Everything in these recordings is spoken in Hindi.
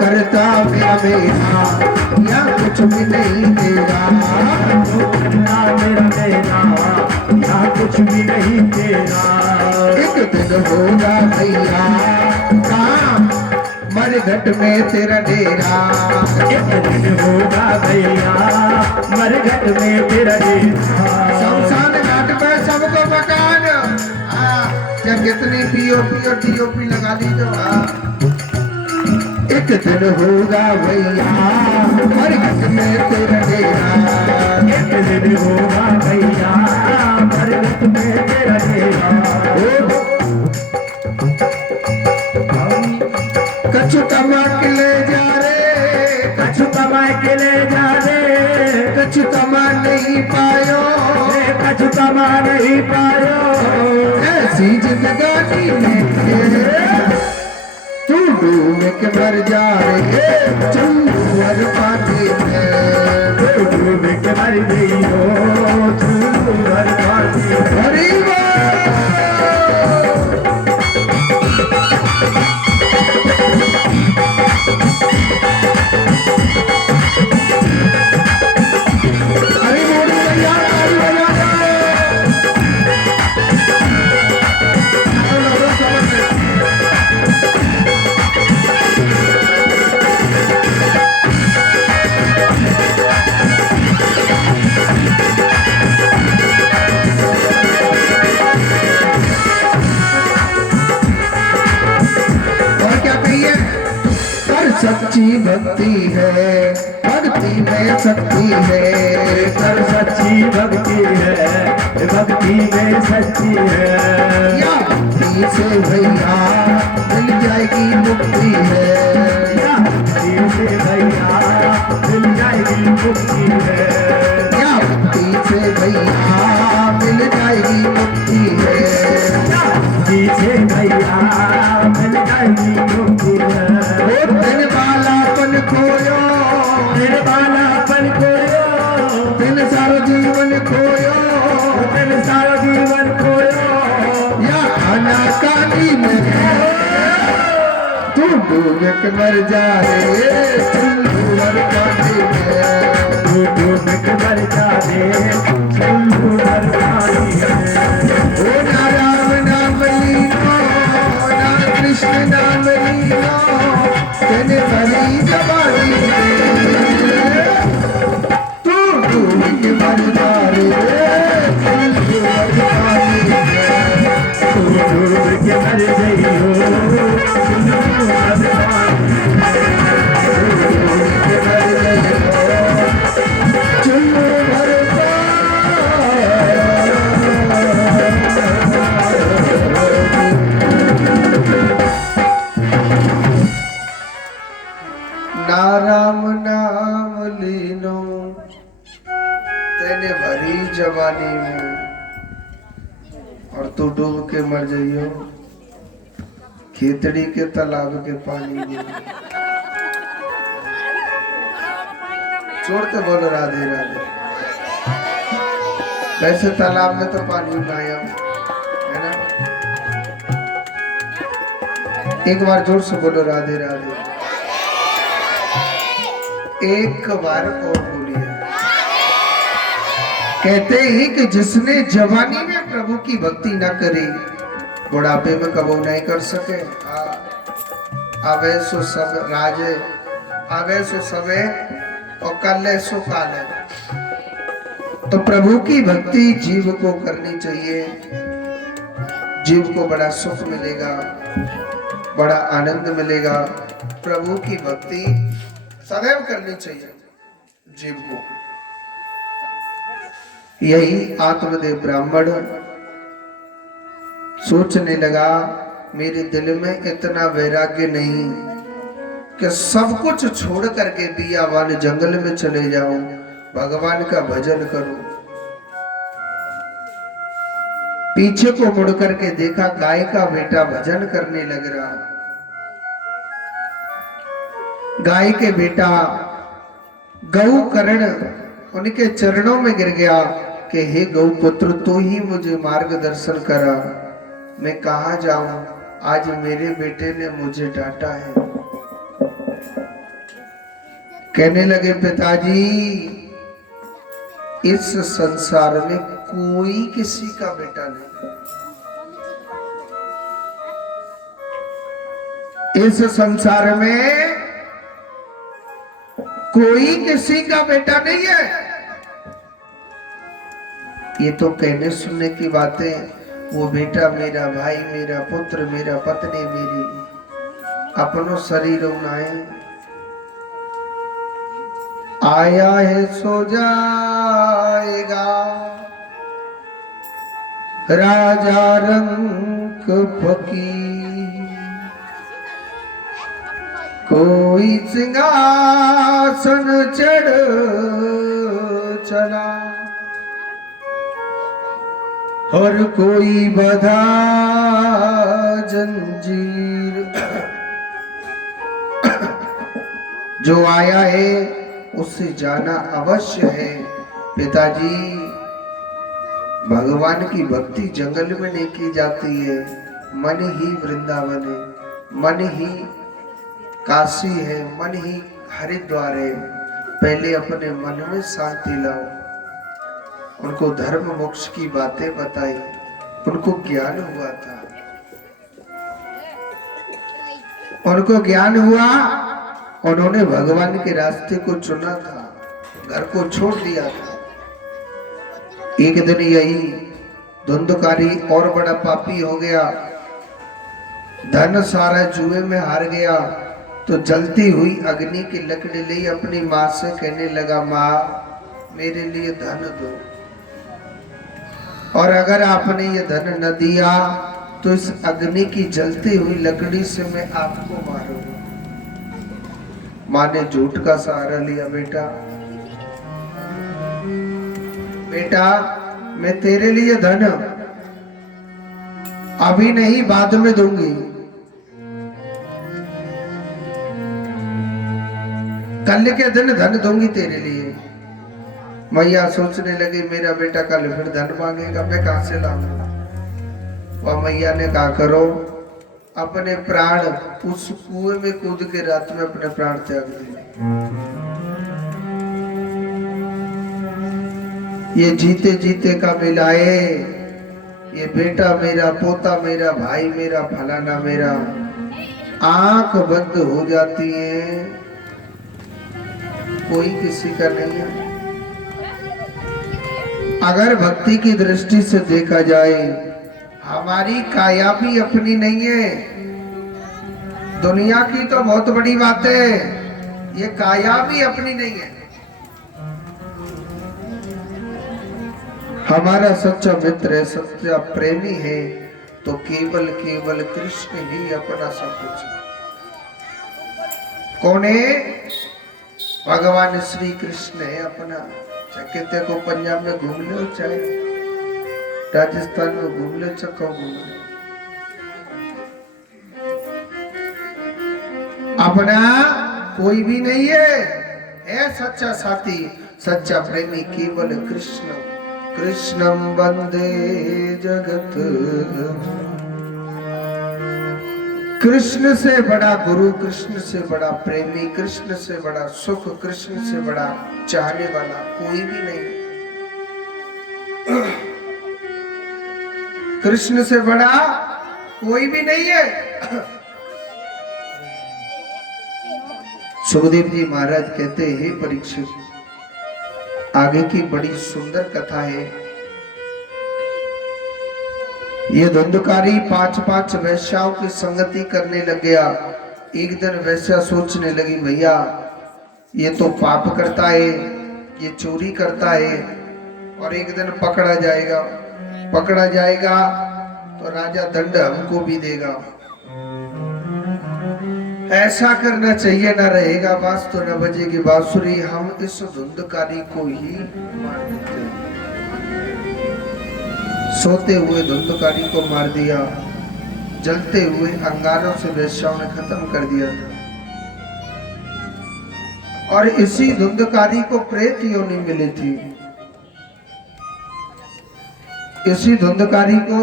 करता मेरा मेरा या कुछ भी नहीं तेरा, करना मेरा मेरा या कुछ भी नहीं तेरा। एक दिन होगा भैया काम मरघट में तेरा डेरा, एक दिन होगा भैया मरघट में तेरा डेरा। शमशान घाट पे सबको मकान, क्या कितनी पीओपी और टीओपी लगा दी जो। एक दिन होगा भैया मरघट में तेरा डेरा, एक दिन होगा भैया मरघट में तेरा डेरा। कछु कमा के ले जा रे, कछु कमा के ले जा रे, कछु कमा नहीं पायो, कछु कमा नहीं पायो। ऐसी जिंदगानी में तू डूब के मर जा रे, चंदूर पानी में तू डूब के मर गई हो चंदूर पानी में। हरी सच्ची भक्ति है, भक्ति में शक्ति है, कर सच्ची भक्ति है, भक्ति में सच्ची है। या भक्ति से भैया मिल जाएगी मुक्ति है, या भक्ति से भैया मिल जाएगी मुक्ति है, या भक्ति से भैया मिल जाएगी मुक्ति है, या भक्ति से भैया मिल जाएगी मुक्ति है। दिन बालापन खोयो, दिन बालापन खोयो, दिन सारा जीवन खोयो, दिन सारा जीवन खोयो। या अनाकानी में तू डूब के मर जा रे, चंदूर पानी में तू डूब के मर जा रे, चंदूर पानी में। ओ ना राम नाम लीनो, ना कृष्ण नाम लीनो, तेने भरी जवानी में तू डूब के मर जा रे, चंदूर पानी में तू डूब के मर गई हो चंदूर पानी में। ना राम नाम लीनो तेने भरी जवानी में, और तू डूब के मर जाइयो खेतड़ी के तालाब के पानी में। छोड़ते बोलो राधे राधे। वैसे तालाब में तो पानी गायब है ना। एक बार जोर से बोलो राधे राधे। एक बार और बोलिए। कहते ही कि जिसने जवानी में प्रभु की भक्ति न करी, बुढ़ापे में कबो नहीं कर सके। आवे सो सब राजे, आवे सो सबे और कल सो काले। तो प्रभु की भक्ति जीव को करनी चाहिए, जीव को बड़ा सुख मिलेगा, बड़ा आनंद मिलेगा। प्रभु की भक्ति सदैव करनी चाहिए जीव को। यही आत्मदेव ब्राह्मण सोचने लगा, मेरे दिल में इतना वैराग्य नहीं कि सब कुछ छोड़ करके बियावान जंगल में चले जाऊं, भगवान का भजन करूं। पीछे को मुड़ करके देखा, गाय का बेटा भजन करने लग रहा। गाय के बेटा गौ कर्ण उनके चरणों में गिर गया कि हे गौ पुत्र, तू ही मुझे मार्गदर्शन करा, मैं कहा जाऊं, आज मेरे बेटे ने मुझे डांटा है। कहने लगे, पिताजी इस संसार में कोई किसी का बेटा नहीं, इस संसार में कोई किसी का बेटा नहीं है। ये तो कहने सुनने की बातें, वो बेटा मेरा, भाई मेरा, पुत्र मेरा, पत्नी मेरी, अपनो शरीर उनाए, आया है सो जाएगा, राजा रंग फकीर, कोई सिंहासन चढ़ चला और कोई बधा जंजीर। जो आया है उससे जाना अवश्य है। पिताजी, भगवान की भक्ति जंगल में नहीं की जाती है, मन ही वृंदावन है, मन ही काशी है, मन ही हरिद्वार है। पहले अपने मन में शांति लाओ। उनको धर्म मोक्ष की बातें बताई, उनको ज्ञान हुआ था, उनको ज्ञान हुआ, उन्होंने भगवान के रास्ते को चुना था, घर को छोड़ दिया था। एक दिन यही धुंधकारी और बड़ा पापी हो गया, धन सारा जुए में हार गया, तो जलती हुई अग्नि की लकड़ी ली अपनी माँ से कहने लगा, माँ मेरे लिए धन दो, और अगर आपने ये धन न दिया तो इस अग्नि की जलती हुई लकड़ी से मैं आपको मारूंगा। माँ ने झूठ का सहारा लिया, बेटा बेटा मैं तेरे लिए धन अभी नहीं, बाद में दूंगी, कल के दिन धन दूंगी तेरे लिए। मैया सोचने लगी, मेरा बेटा कल फिर धन मांगेगा, मैं कहां से लाऊंगा। वह मैया ने कहा, करो, अपने प्राण उस कुएं में कूद के रात में अपने प्राण त्याग दिए। ये जीते जीते का मिलाए, ये बेटा मेरा, पोता मेरा, भाई मेरा, फलाना मेरा, आंख बंद हो जाती है, कोई किसी का नहीं है। अगर भक्ति की दृष्टि से देखा जाए, हमारी काया भी अपनी नहीं है। दुनिया की तो बहुत बड़ी बात है, ये काया भी अपनी नहीं है। हमारा सच्चा मित्र है, सच्चा प्रेमी है, तो केवल केवल कृष्ण ही अपना सब कुछ है। कौन है? भगवान श्री कृष्ण है अपना। कहते को पंजाब में घूम लो, चाहे राजस्थान में घूम लो, चक्का घूम लो, अपना कोई भी नहीं है सच्चा साथी, सच्चा प्रेमी केवल कृष्ण। कृष्णम वंदे जगत, कृष्ण से बड़ा गुरु, कृष्ण से बड़ा प्रेमी, कृष्ण से बड़ा सुख, कृष्ण से बड़ा चाहने वाला कोई भी नहीं। कृष्ण से बड़ा कोई भी नहीं है। सुखदेव जी महाराज कहते हैं, परीक्षित, आगे की बड़ी सुंदर कथा है। ये धुंधकारी 5-5 वैश्याओं की संगति करने लग गया। एक दिन वैश्या सोचने लगी, भैया ये तो पाप करता है, ये चोरी करता है और एक दिन पकड़ा जाएगा। पकड़ा जाएगा तो राजा दंड हमको भी देगा। ऐसा करना चाहिए, ना रहेगा बांस तो न बजेगी बांसुरी। हम इस धुंधकारी को ही मार देते हैं। सोते हुए धुंधकारी को मार दिया, जलते हुए अंगारों से वेश्याओं ने खत्म कर दिया था। और इसी धुंधकारी को प्रेत योनि मिली थी। इसी धुंधकारी को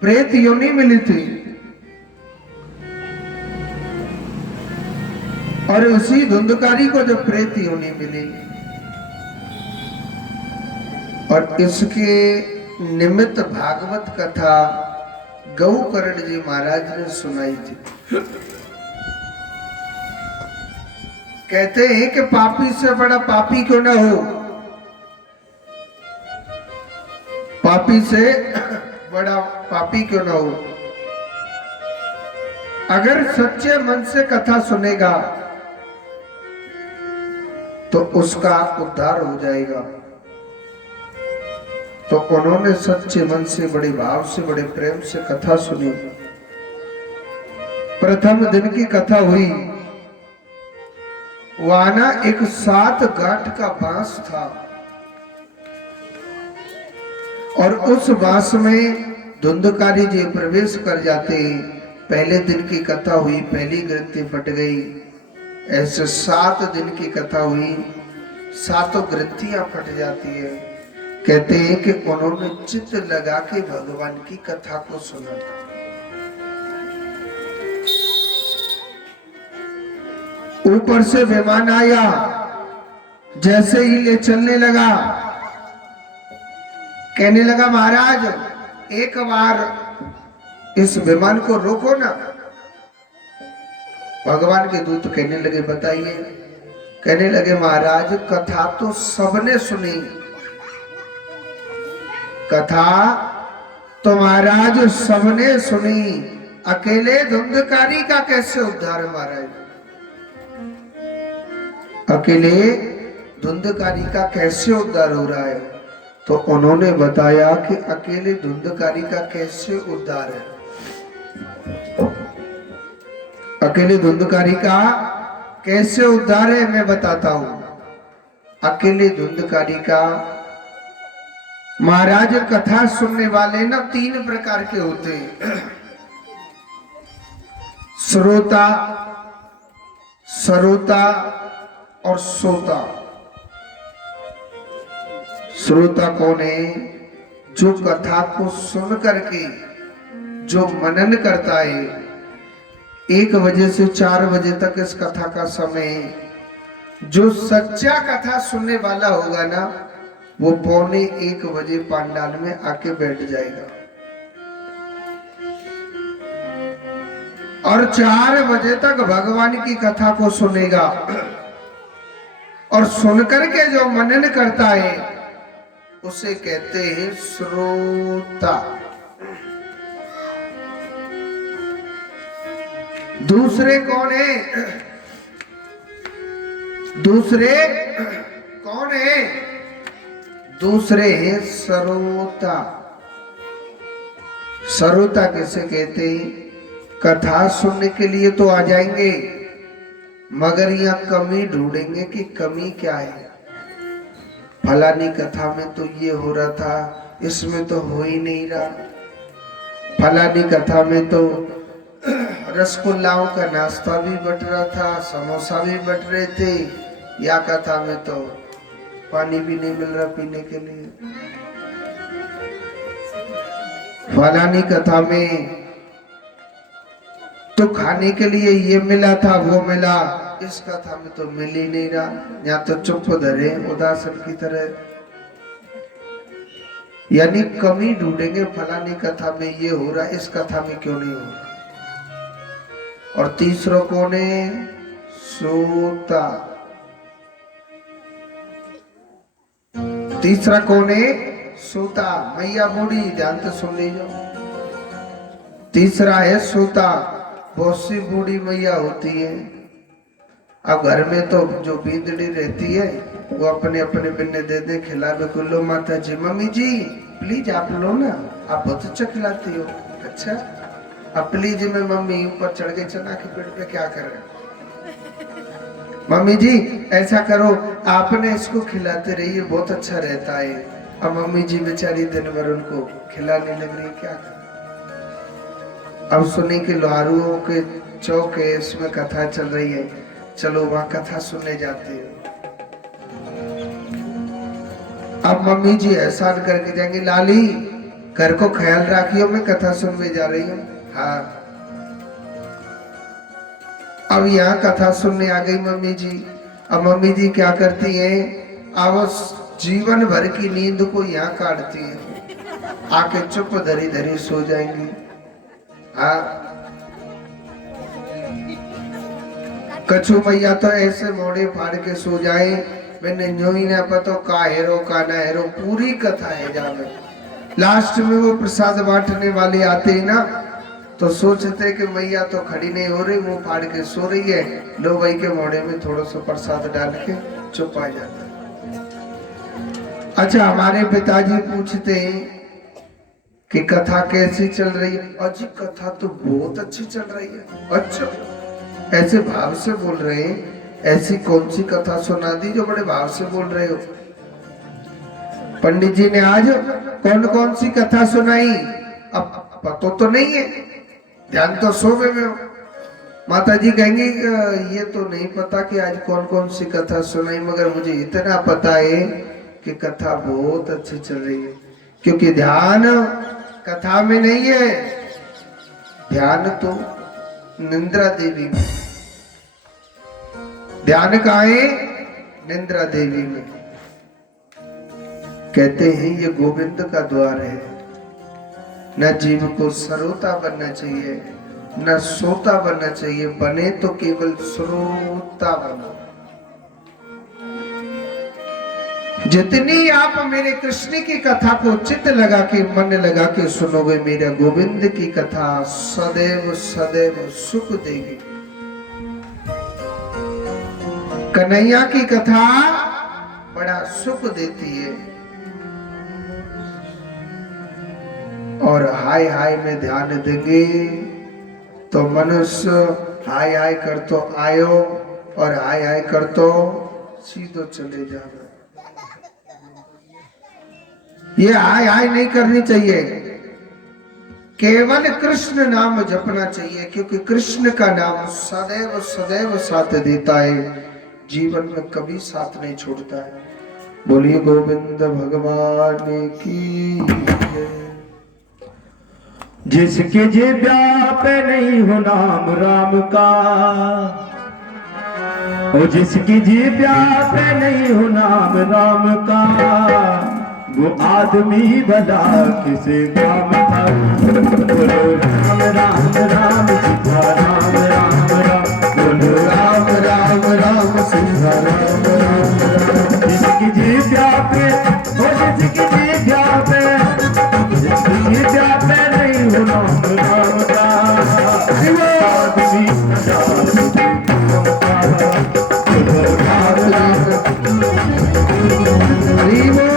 प्रेत योनि मिली थी और उसी धुंधकारी को जब प्रेत योनि मिली और इसके निमित्त भागवत कथा गौकर्ण जी महाराज ने सुनाई थी। कहते हैं कि पापी से बड़ा पापी क्यों ना हो, पापी से बड़ा पापी क्यों ना हो, अगर सच्चे मन से कथा सुनेगा तो उसका उद्धार हो जाएगा। तो उन्होंने सच्चे मन से, बड़े भाव से, बड़े प्रेम से कथा सुनी। प्रथम दिन की कथा हुई। वहां ना एक 7 गांठ का बांस था और उस बांस में धुंधकारी जी प्रवेश कर जाते। पहले दिन की कथा हुई, पहली ग्रंथि फट गई। ऐसे 7 दिन की कथा हुई, 7 ग्रंथियां फट जाती है। कहते हैं कि उन्होंने चित्त लगा के भगवान की कथा को सुना। ऊपर से विमान आया, जैसे ही ले चलने लगा, कहने लगा महाराज एक बार इस विमान को रोको ना। भगवान के दूत कहने लगे बताइए। कहने लगे महाराज कथा तो सबने सुनी, कथा तो महाराज सबने सुनी, अकेले धुंधकारी का कैसे उद्धार महाराज, अकेले धुंधकारी का कैसे उद्धार हो रहा है। तो उन्होंने बताया कि अकेले धुंधकारी का कैसे उद्धार है। अकेले धुंधकारी का कैसे उद्धार है मैं बताता हूं। अकेले धुंधकारी का महाराज कथा सुनने वाले ना 3 प्रकार के होते हैं। श्रोता, सरोता और सोता। श्रोता कौन है? जो कथा को सुन करके जो मनन करता है। 1 बजे से 4 बजे तक इस कथा का समय। जो सच्चा कथा सुनने वाला होगा ना, वो 1:45 बजे पंडाल में आके बैठ जाएगा और 4 बजे तक भगवान की कथा को सुनेगा। और सुनकर के जो मनन करता है उसे कहते हैं श्रोता। दूसरे कौन है? दूसरे कौन है? दूसरे हैं सरोता। सरोता किसे कहते हैं? कथा सुनने के लिए तो आ जाएंगे मगर यहाँ कमी ढूंढेंगे कि कमी क्या है। फलानी कथा में तो ये हो रहा था, इसमें तो हो ही नहीं रहा। फलानी कथा में तो रसगुल्लाओं का नाश्ता भी बट रहा था, समोसा भी बट रहे थे, या कथा में तो पानी भी नहीं मिल रहा पीने के लिए। फलानी कथा में तो खाने के लिए ये मिला था वो मिला, इस कथा में तो मिल ही नहीं रहा। यहाँ तो चुप धरे उदासन की तरह, यानी कमी ढूंढेंगे। फलानी कथा में ये हो रहा, इस कथा में क्यों नहीं हो रहा। और तीसरा कौन है? श्रोता। तीसरा कौन है? श्रोता। मैया बूढ़ी ध्यान से सुन लीजिए। तीसरा है सोता। बहुत सी बूढ़ी मैया होती है, अब घर में तो जो बींदड़ी रहती है वो अपने अपने बिन्ने दे दे खिला दो, लो माता जी, मम्मी जी प्लीज आप लो ना, आप बहुत अच्छा खिलाती हो। अच्छा, अब प्लीज में मम्मी ऊपर चढ़ के चना के पेड़ पे क्या कर रहे हो? मम्मी जी ऐसा करो, आपने इसको खिलाते रहिए, बहुत अच्छा रहता है। अब मम्मी जी बेचारी दिन भर उनको खिलाने लग रही, क्या कर? अब सुनी कि लोहारुओं के चौक है, इसमें कथा चल रही है, चलो वहां कथा सुनने जाते हैं। अब मम्मी जी एहसान करके जाएंगे, लाली घर को ख्याल रखियो, मैं कथा सुनने जा रही हूँ। हाँ, अब यहाँ कथा सुनने आ गई मम्मी जी। अब मम्मी जी क्या करती हैं, अब उस जीवन भर की नींद को यहाँ काटती हैं, आके चुप धरी धरी सो जाएंगी। हाँ, कछु मैया तो ऐसे मोड़े फाड़ के सो जाए, मैंने न्यू ही ना पता का हेरो का ना हेरो, पूरी कथा है जावे। लास्ट में वो प्रसाद बांटने वाले आते हैं ना, तो सोचते कि मैया तो खड़ी नहीं हो रही, मुंह फाड़ के सो रही है, लो भाई के मोड़े में थोड़ा सा प्रसाद डाल के चुप आ जाता है। अच्छा, हमारे पिताजी पूछते हैं कि कथा कैसी चल रही है? अजी कथा तो बहुत अच्छी चल रही है। अच्छा, ऐसे भाव से बोल रहे हैं, ऐसी कौन सी कथा सुना दी जो बड़े भाव से बोल रहे हो? पंडित जी ने आज कौन कौन सी कथा सुनाई? अब पता तो नहीं है, ध्यान तो सोवे में हो। माता जी कहेंगी ये तो नहीं पता कि आज कौन कौन सी कथा सुनाई, मगर मुझे इतना पता है कि कथा बहुत अच्छी चल रही है, क्योंकि ध्यान कथा में नहीं है, ध्यान तो निंद्रा देवी में। ध्यान कहाँ है? निंद्रा देवी में। कहते हैं ये गोविंद का द्वार है। न जीव को सरोता बनना चाहिए, न सोता बनना चाहिए, बने तो केवल श्रोता बनो। जितनी आप मेरे कृष्ण की कथा को चित्त लगा के, मन लगा के सुनोगे, मेरा गोविंद की कथा सदैव सदैव सुख देगी। कन्हैया की कथा बड़ा सुख देती है। और हाय हाय में ध्यान देंगे तो मनुष्य हाय हाय कर तो आयो और हाय हाय कर तो सीधो चले जाओ। ये हाय हाय नहीं करनी चाहिए, केवल कृष्ण नाम जपना चाहिए, क्योंकि कृष्ण का नाम सदैव सदैव साथ देता है, जीवन में कभी साथ नहीं छोड़ता है। बोलिए गोविंद भगवान की। जिसके जिब्या पे नहीं हो नाम राम का, ओ जिसकी जिब्या पे नहीं हो नाम राम का, वो आदमी भला किसे काम का। बोलो राम राम राम सीधा राम राम राम, बोलो राम राम राम सीधा राम राम राम। जिसकी जिब्या पे, ओ जिसकी जिब्या पे, जिसकी जिब्या पे नहीं हो नाम राम का, वो आदमी भला किसे काम का। बोलो राम राम हरि बोल।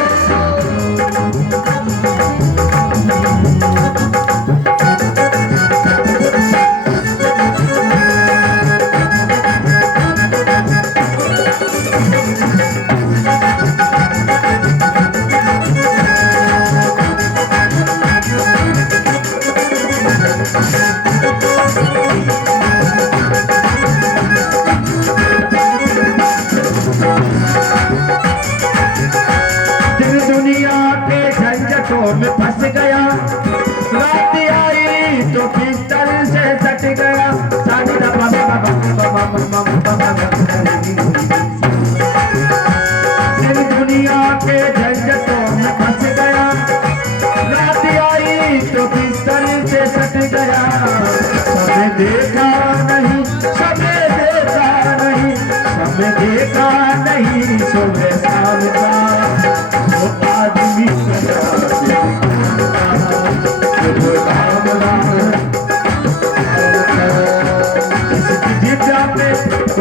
जिसकी जीभ पे,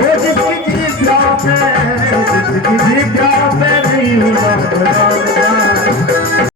ओ जिसकी जीभ पे, जिसकी जीभ पे